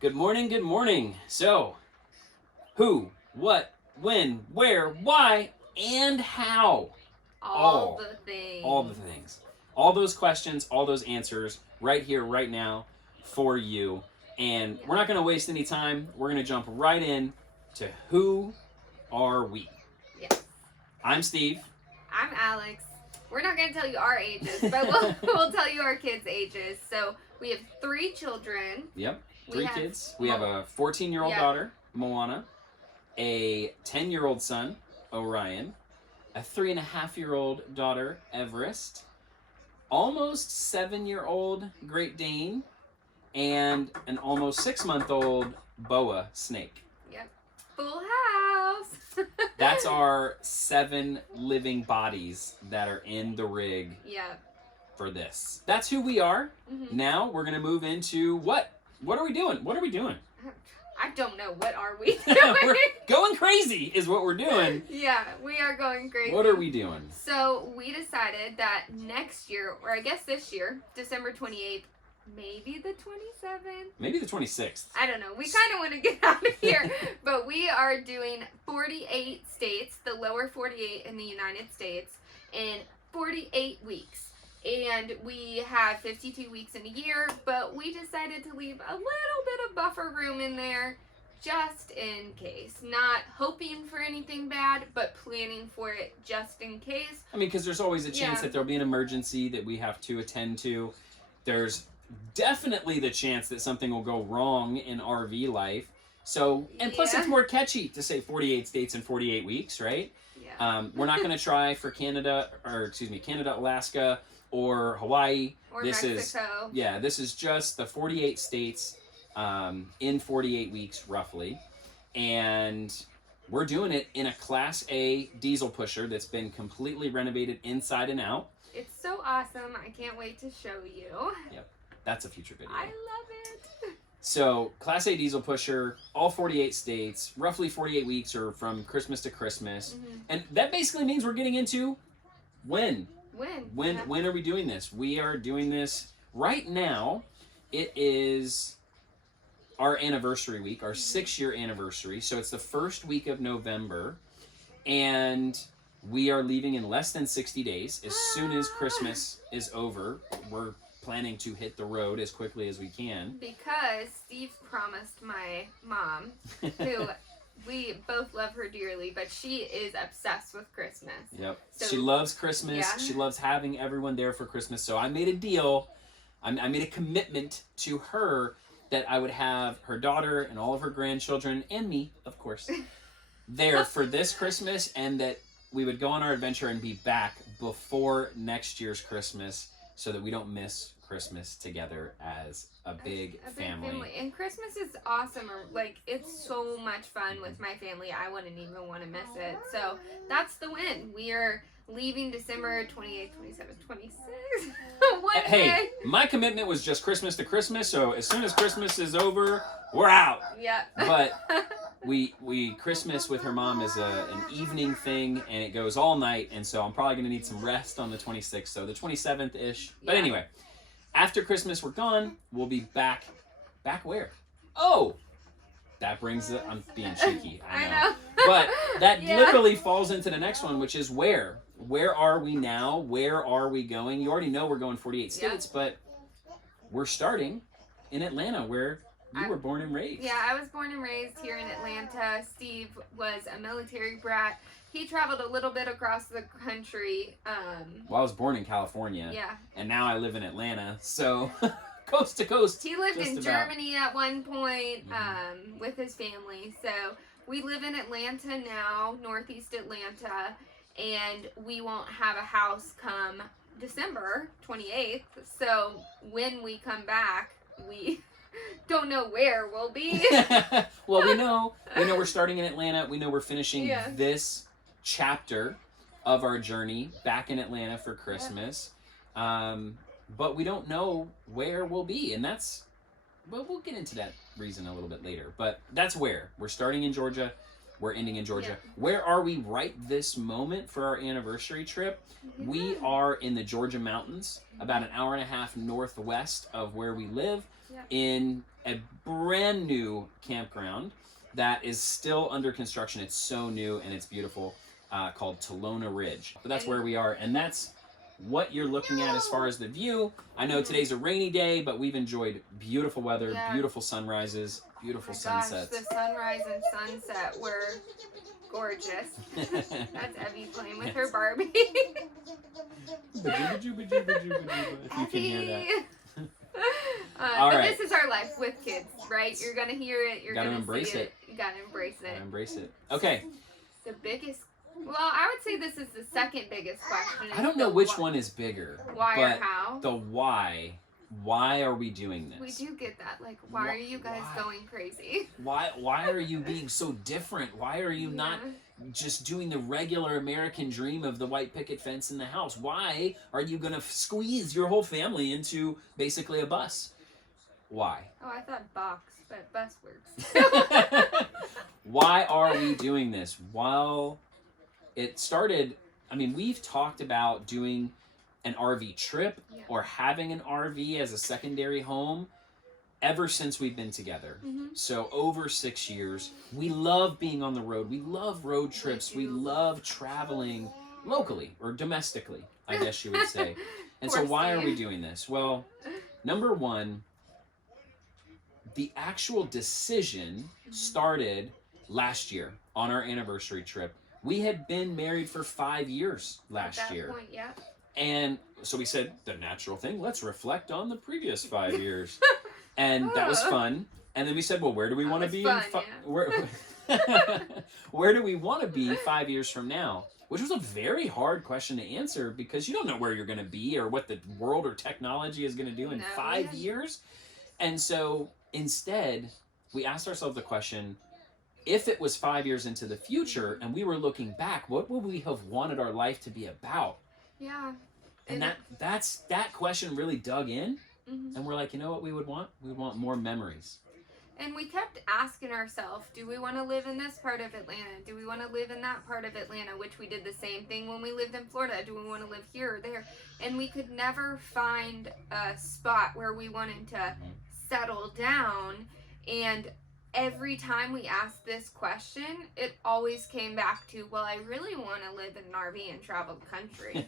Good morning, good morning. So, who, what, when, where, why, and how? All the things. All the things. All those questions, all those answers, right here, right now, for you. And we're not going to waste any time. We're going to jump right in to who are we? Yes. I'm Steve. I'm Alex. We're not going to tell you our ages, but we'll tell you our kids' ages. So, we have 3 children. Yep. 3 kids. We have a 14-year-old daughter, Moana, a 10-year-old son, Orion, a 3.5-year-old daughter, Everest, almost 7-year-old Great Dane, and an almost 6-month-old boa snake. Yep. Full house. That's our 7 living bodies that are in the rig for this. That's who we are. Mm-hmm. Now we're going to move into what? What are we doing? What are we doing? I don't know. What are we doing? We're going crazy is what we're doing. Yeah, we are going crazy. What are we doing? So we decided that next year, or I guess this year, December 28th, maybe the 27th? Maybe the 26th. I don't know. We kind of want to get out of here. But we are doing 48 states, the lower 48 in the United States, in 48 weeks. And we have 52 weeks in a year, but we decided to leave a little bit of buffer room in there just in case. Not hoping for anything bad, but planning for it just in case. I mean, because there's always a chance that there'll be an emergency that we have to attend to. There's definitely the chance that something will go wrong in RV life. So, and plus it's more catchy to say 48 states in 48 weeks, right? Yeah. We're not going to try for Canada, Alaska, or Hawaii. Or this Mexico. This is just the 48 states in 48 weeks, roughly. And we're doing it in a Class A diesel pusher that's been completely renovated inside and out. It's so awesome. I can't wait to show you. Yep, that's a future video. I love it. So, Class A diesel pusher, all 48 states, roughly 48 weeks or from Christmas to Christmas. Mm-hmm. And that basically means we're getting into when. When are we doing this? We are doing this right now. It is our anniversary week, our 6-year anniversary. So it's the first week of November. And we are leaving in less than 60 days. As soon as Christmas is over, we're planning to hit the road as quickly as we can. Because Steve promised my mom, who... We both love her dearly, but she is obsessed with Christmas. Yep. So, she loves Christmas. Yeah. She loves having everyone there for Christmas. So I made a deal. I made a commitment to her that I would have her daughter and all of her grandchildren, and me, of course, there for this Christmas, and that we would go on our adventure and be back before next year's Christmas so that we don't miss Christmas together as a big family. And Christmas is awesome. Like, it's so much fun with my family. I wouldn't even want to miss it. So that's the win. We are leaving December 28th, 27th, 26th. Hey, my commitment was just Christmas to Christmas. So as soon as Christmas is over, we're out. Yeah. But we Christmas with her mom is an evening thing, and it goes all night. And so I'm probably going to need some rest on the 26th. So the 27th-ish. But anyway. After Christmas, we're gone. We'll be back. Back where? Oh! That brings it... I'm being cheeky. I know. But that literally falls into the next one, which is where? Where are we now? Where are we going? You already know we're going 48 states, but we're starting in Atlanta, where you were born and raised. Yeah, I was born and raised here in Atlanta. Steve was a military brat. He traveled a little bit across the country. Well, I was born in California. Yeah. And now I live in Atlanta, so coast to coast. He lived in Germany at one point with his family. So we live in Atlanta now, northeast Atlanta, and we won't have a house come December 28th. So when we come back, we... don't know where we'll be. Well, we know we're starting in Atlanta. We know we're finishing this chapter of our journey back in Atlanta for Christmas. But we don't know where we'll be, and we'll get into that reason a little bit later. But that's where we're starting in Georgia. we're ending in Georgia. Yeah. Where are we right this moment for our anniversary trip? We are in the Georgia mountains, about an hour and a half northwest of where we live, in a brand new campground that is still under construction. It's so new and it's beautiful, called Tolona Ridge. But that's where we are, and that's what you're looking at as far as the view. I know today's a rainy day, but we've enjoyed beautiful weather, beautiful sunrises, beautiful sunsets. Gosh, the sunrise and sunset were gorgeous. That's Evie playing with her Barbie. If you can hear that. But this is our life with kids, right? You're gonna hear it. You're gonna embrace see it. You gotta embrace it. Gotta embrace it. Okay. The biggest. Well, I would say this is the second biggest question. I don't know which one is bigger. Why but or how? The why. Why are we doing this? We do get that. Like, why are you guys going crazy? Why are you being so different? Why are you not just doing the regular American dream of the white picket fence in the house? Why are you going to squeeze your whole family into basically a bus? Why? Oh, I thought box, but bus works. Why are we doing this? Well, it started, I mean, we've talked about doing an RV trip or having an RV as a secondary home ever since we've been together. So over 6 years. We love being on the road. We love road trips. We love traveling locally or domestically, I guess you would say. And so why are we doing this? Well, number one, the actual decision started last year on our anniversary trip. We had been married for 5 years last year. Point, yeah. And so we said, the natural thing, let's reflect on the previous 5 years. And that was fun. And then we said, well, where do we want to be? Where do we want to be 5 years from now? Which was a very hard question to answer because you don't know where you're going to be or what the world or technology is going to do in 5 years. And so instead, we asked ourselves the question, if it was 5 years into the future and we were looking back, what would we have wanted our life to be about? Yeah. And that question really dug in. And we're like, you know what we would want? We would want more memories. And we kept asking ourselves, do we want to live in this part of Atlanta? Do we want to live in that part of Atlanta? Which we did the same thing when we lived in Florida. Do we want to live here or there? And we could never find a spot where we wanted to settle down. And every time we asked this question, it always came back to, well, I really want to live in an RV and travel the country.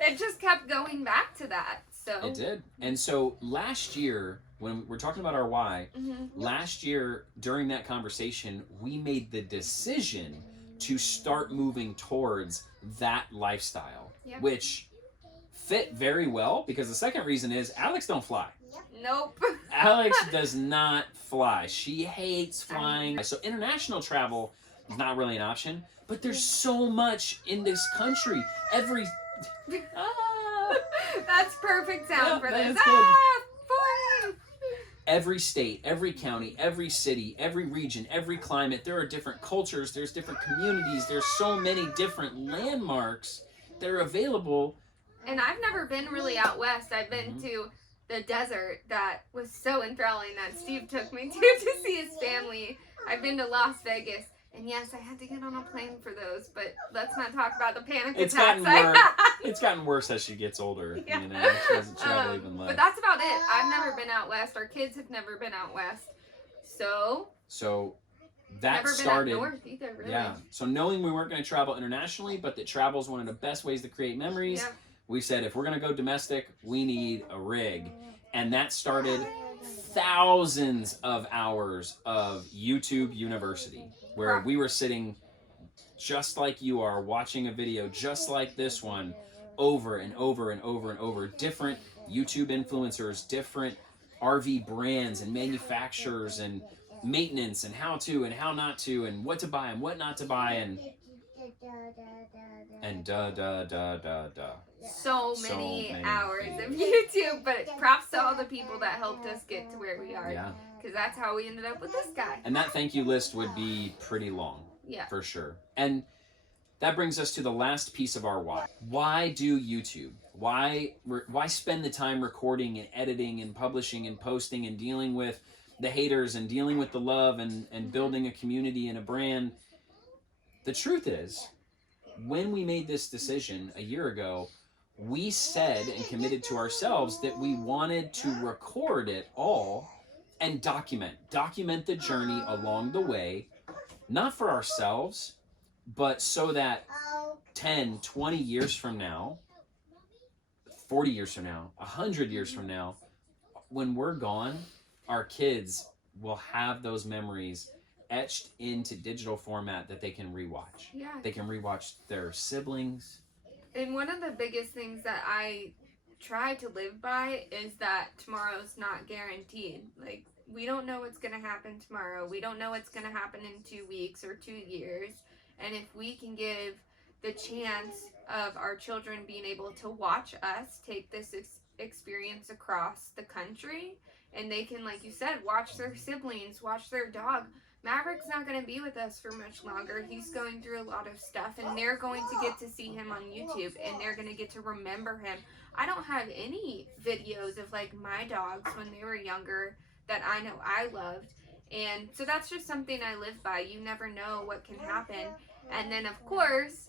It just kept going back to that. So it did. And so last year, when we're talking about our why, last year during that conversation, we made the decision to start moving towards that lifestyle, which fit very well because the second reason is Alex don't fly. Nope. Alex does not fly. She hates flying. So international travel is not really an option, but there's so much in this country. That's perfect sound for this. Every state, every county, every city, every region, every climate, there are different cultures, there's different communities, there's so many different landmarks that are available. And I've never been really out west. I've been to the desert that was so enthralling that Steve took me to see his family. I've been to Las Vegas. And yes, I had to get on a plane for those, but let's not talk about the panic attacks I had. It's gotten worse as she gets older. You know, she doesn't travel even less. But that's about it. I've never been out west. Our kids have never been out west. So that never started. Been up north either, really. Yeah. So knowing we weren't going to travel internationally, but that travel is one of the best ways to create memories, we said if we're going to go domestic, we need a rig, and that started thousands of hours of YouTube University, where we were sitting just like you are, watching a video just like this one, over and over and over and over. Different YouTube influencers, different RV brands and manufacturers and maintenance and how to and how not to and what to buy and what not to buy and So many hours of YouTube, but props to all the people that helped us get to where we are. Yeah. Because that's how we ended up with this guy. And that thank you list would be pretty long. Yeah. For sure. And that brings us to the last piece of our why. Why do YouTube? Why spend the time recording and editing and publishing and posting and dealing with the haters and dealing with the love and building a community and a brand. The truth is, when we made this decision a year ago, we said and committed to ourselves that we wanted to record it all and document the journey along the way, not for ourselves, but so that 10, 20 years from now, 40 years from now, 100 years from now, when we're gone, our kids will have those memories etched into digital format that they can rewatch. Yeah. They can rewatch their siblings. And one of the biggest things that I try to live by is that tomorrow's not guaranteed. Like, we don't know what's going to happen tomorrow. We don't know what's going to happen in 2 weeks or 2 years. And if we can give the chance of our children being able to watch us take this experience across the country, and they can, like you said, watch their siblings, watch their dog. Maverick's not going to be with us for much longer. He's going through a lot of stuff, and they're going to get to see him on YouTube, and they're going to get to remember him. I don't have any videos of, like, my dogs when they were younger that I know I loved, and so that's just something I live by. You never know what can happen. And then, of course,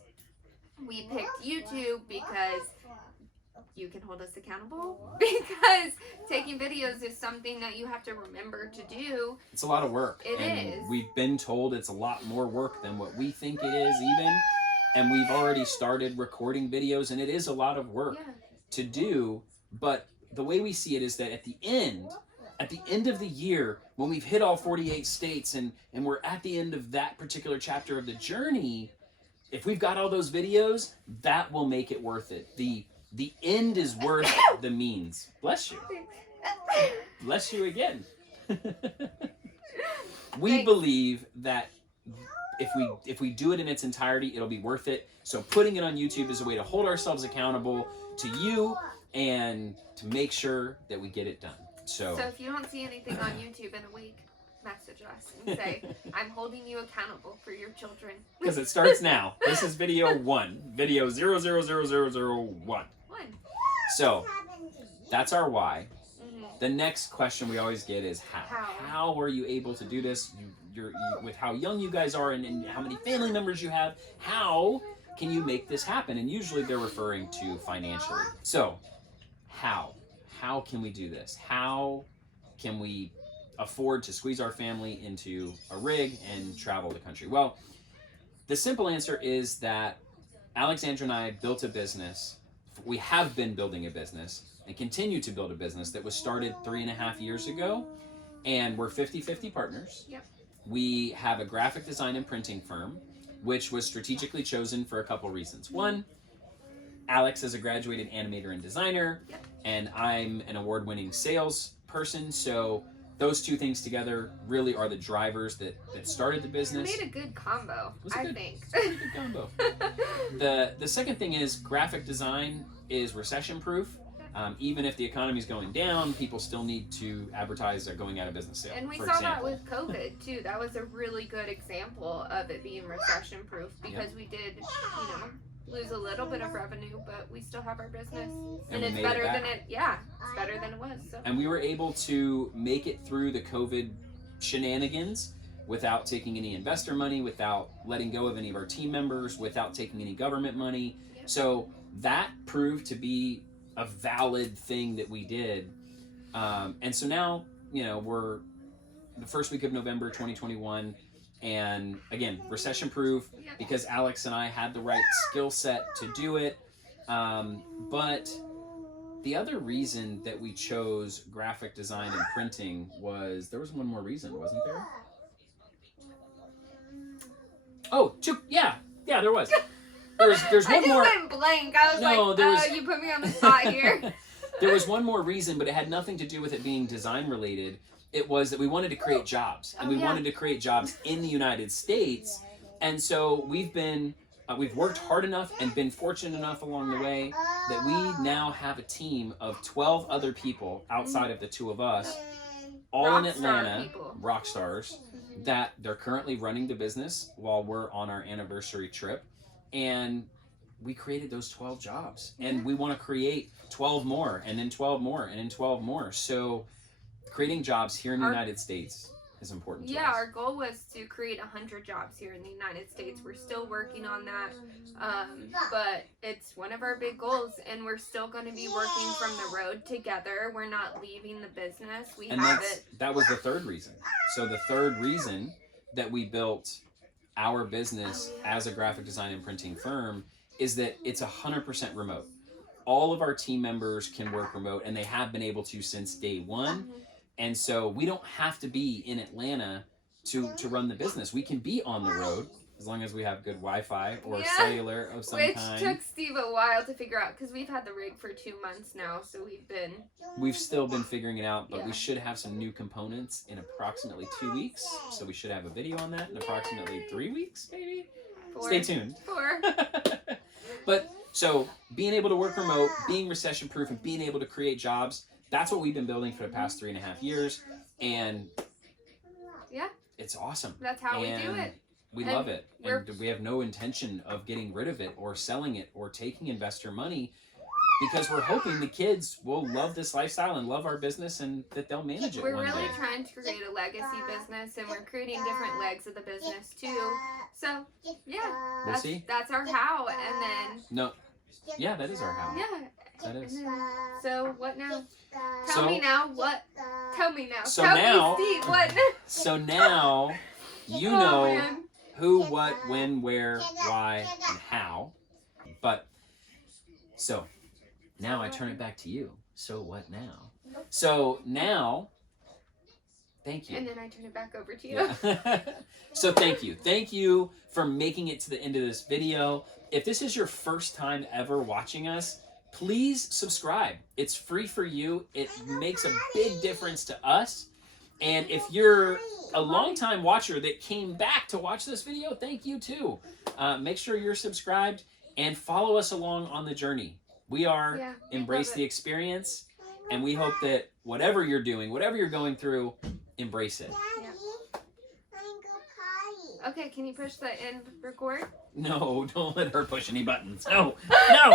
we picked YouTube because you can hold us accountable, because taking videos is something that you have to remember to do. It's a lot of work. It is. We've been told it's a lot more work than what we think it is even. And we've already started recording videos, and it is a lot of work to do. But the way we see it is that at the end of the year, when we've hit all 48 states and we're at the end of that particular chapter of the journey, if we've got all those videos, that will make it worth it. The end is worth the means. Bless you. Bless you again. We believe that if we do it in its entirety, it'll be worth it. So putting it on YouTube is a way to hold ourselves accountable to you and to make sure that we get it done. So if you don't see anything on YouTube in a week, message us and say, I'm holding you accountable for your children. Because it starts now. This is video 1. Video 0000001. So that's our why. Mm-hmm. The next question we always get is how. How are you able to do this? You're with how young you guys are and how many family members you have. How can you make this happen? And usually they're referring to financially. So how? How can we do this? How can we afford to squeeze our family into a rig and travel the country? Well, the simple answer is that Alexandra and I built a business. We have been building a business and continue to build a business that was started 3.5 years ago, and we're 50-50 partners. Yep. We have a graphic design and printing firm, which was strategically chosen for a couple reasons. One, Alex is a graduated animator and designer, and I'm an award-winning sales person, so those two things together really are the drivers that started the business. We made a good combo, I think. It was a good combo. The second thing is graphic design is recession-proof. Even if the economy is going down, people still need to advertise their going out of business sale. And we saw that with COVID too. That was a really good example of it being recession-proof, because we did, lose a little bit of revenue, but we still have our business, and it's better than it. Yeah, it's better than it was. So. And we were able to make it through the COVID shenanigans without taking any investor money, without letting go of any of our team members, without taking any government money. So that proved to be a valid thing that we did. And so now, we're the first week of November 2021. And again, recession proof, because Alex and I had the right skill set to do it. But the other reason that we chose graphic design and printing was, there was one more reason, wasn't there? Oh, yeah, there was. There's one more. I just went blank. I was you put me on the spot here. There was one more reason, but it had nothing to do with it being design related. It was that we wanted to create jobs, and we wanted to create jobs in the United States. And so we've worked hard enough and been fortunate enough along the way that we now have a team of 12 other people outside of the two of us, all in Atlanta, rock stars, that they're currently running the business while we're on our anniversary trip. And we created those 12 jobs, and we want to create 12 more, and then 12 more, and then 12 more. So creating jobs here in the Our- United States is important to Yeah, us. our goal was to create 100 jobs here in the United States. We're still working on that, but it's one of our big goals, and we're still going to be working from the road together. We're not leaving the business. We And have it. that was the third reason. So the third reason that we built our business as a graphic design and printing firm is that it's 100% remote. All of our team members can work remote, and they have been able to since day one. And so we don't have to be in Atlanta to run the business. We can be on the road as long as we have good Wi-Fi or cellular of some Which kind. took Steve a while to figure out because we've had the rig for 2 months now, so We've still been figuring it out, but Yeah. we should have some new components in approximately 2 weeks. So we should have a video on that in approximately 3 weeks, maybe. Stay tuned. 4. But so being able to work remote, being recession proof, and being able to create jobs, that's what we've been building for the past 3.5 years. And Yeah. it's awesome. That's how we do it. We And love it. And we have no intention of getting rid of it or selling it or taking investor money, because we're hoping the kids will love this lifestyle and love our business and that they'll manage it We're one really day. trying to create a legacy business, and we're creating different legs of the business too. So, yeah, We'll see. that's our how. And then, No. Yeah, that is our how. yeah. That is. And then, so, what now? So- Tell me now what. Tell me now. So Tell now- me, Steve, what. So now you Oh, know man. who, what, when, where, why, and how. But so now I turn it back to you. So what now? So now, thank you. And then I turn it back over to you. Yeah. So thank you. Thank you for making it to the end of this video. If this is your first time ever watching us, please subscribe. It's free for you. It makes a big difference to us. And if you're a longtime watcher that came back to watch this video, thank you too. Make sure you're subscribed and follow us along on the journey. We are we Embrace love the it. Experience, and we hope that whatever you're doing, whatever you're going through, embrace it. Okay, can you push the end record? No, don't let her push any buttons. No, no.